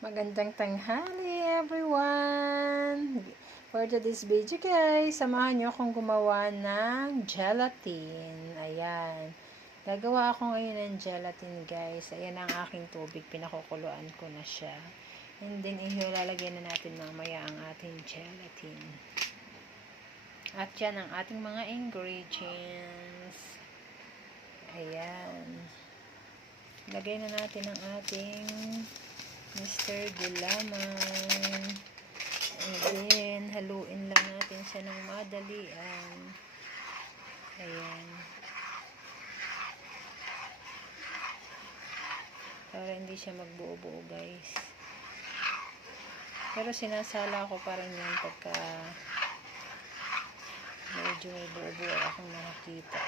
Magandang tanghali everyone! For today's video guys, samahan nyo akong gumawa ng gelatin. Ayan. Gagawa ako ngayon ng gelatin guys. Ayan ang aking tubig. Pinakukuluan ko na siya. And then, ilalagyan na natin mamaya ang ating gelatin. At yan ang ating mga ingredients. Ayan. Lagay na natin ang ating Mr. Gulaman. And then, haluin lang natin siya ng madalian. Ayan. Para hindi siya magbuo-buo, guys. Pero sinasala ko pa rin yan pagka medyo may buo-buo akong nakakita.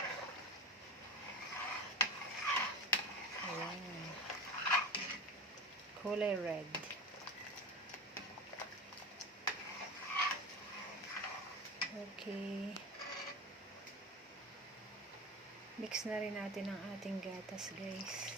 Ayan. Kulay red. Okay. Mix na rin natin ang ating gatas, guys.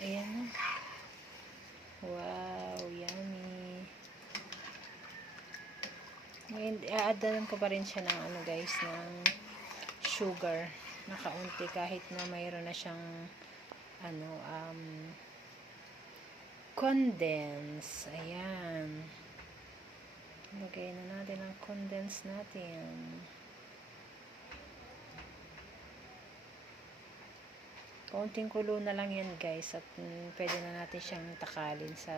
Ayan. Wow, yummy. Ngayon, i-add ko pa rin siya ng ano guys, ng sugar na kaunti kahit na mayroon na siyang ano, condense. Ayan. Lagay na natin ang condense natin. Kaunting kulo na lang yan guys at pwede na natin siyang takalin sa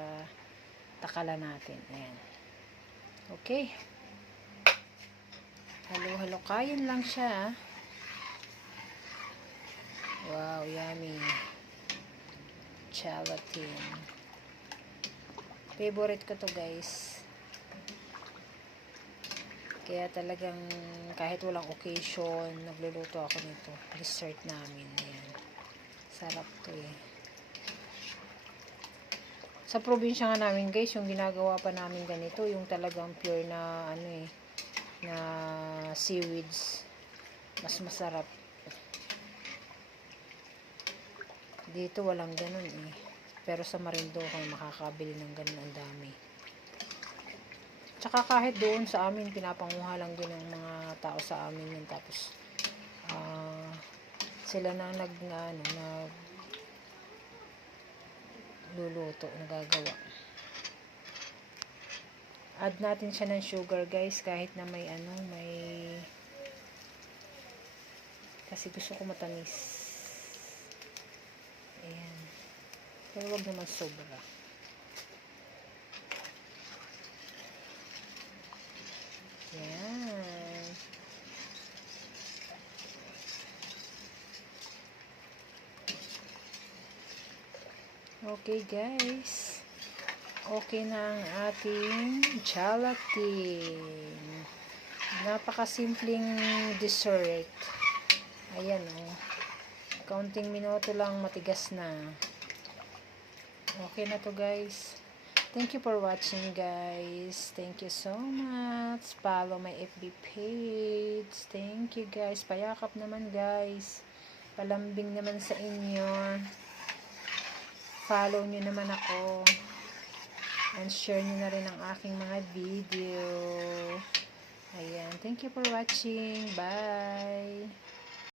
takalan natin. Ayan. Okay. Halo-halo-kayin lang siya. Wow, yummy. Gelatin. Favorite ko to guys. Kaya talagang kahit walang occasion, nagluluto ako nito. Dessert namin. Ayan. Sarap to eh. Sa probinsya nga namin guys, yung ginagawa pa namin ganito, yung talagang pure na ano eh, na seaweeds. Mas masarap. Dito walang ganun eh. Pero sa Marinduque makakabili ng ganun ang dami. Tsaka kahit doon sa amin, pinapanguha lang din ng mga tao sa amin yun. Tapos, sila na luluto, nagagawa. Add natin siya ng sugar guys, kahit na may kasi gusto ko matamis. Ayan. Pero wag naman sobra. Ayan. Okay guys. Okay na ang ating gelatin. Napakasimpleng dessert. Ayan o. Kaunting minuto lang matigas na. Okay na to guys. Thank you for watching guys. Thank you so much. Follow my FB page. Thank you guys. Payakap naman guys. Palambing naman sa inyo. Follow nyo naman ako. And share nyo na rin ang aking mga video. Ayan. Thank you for watching. Bye.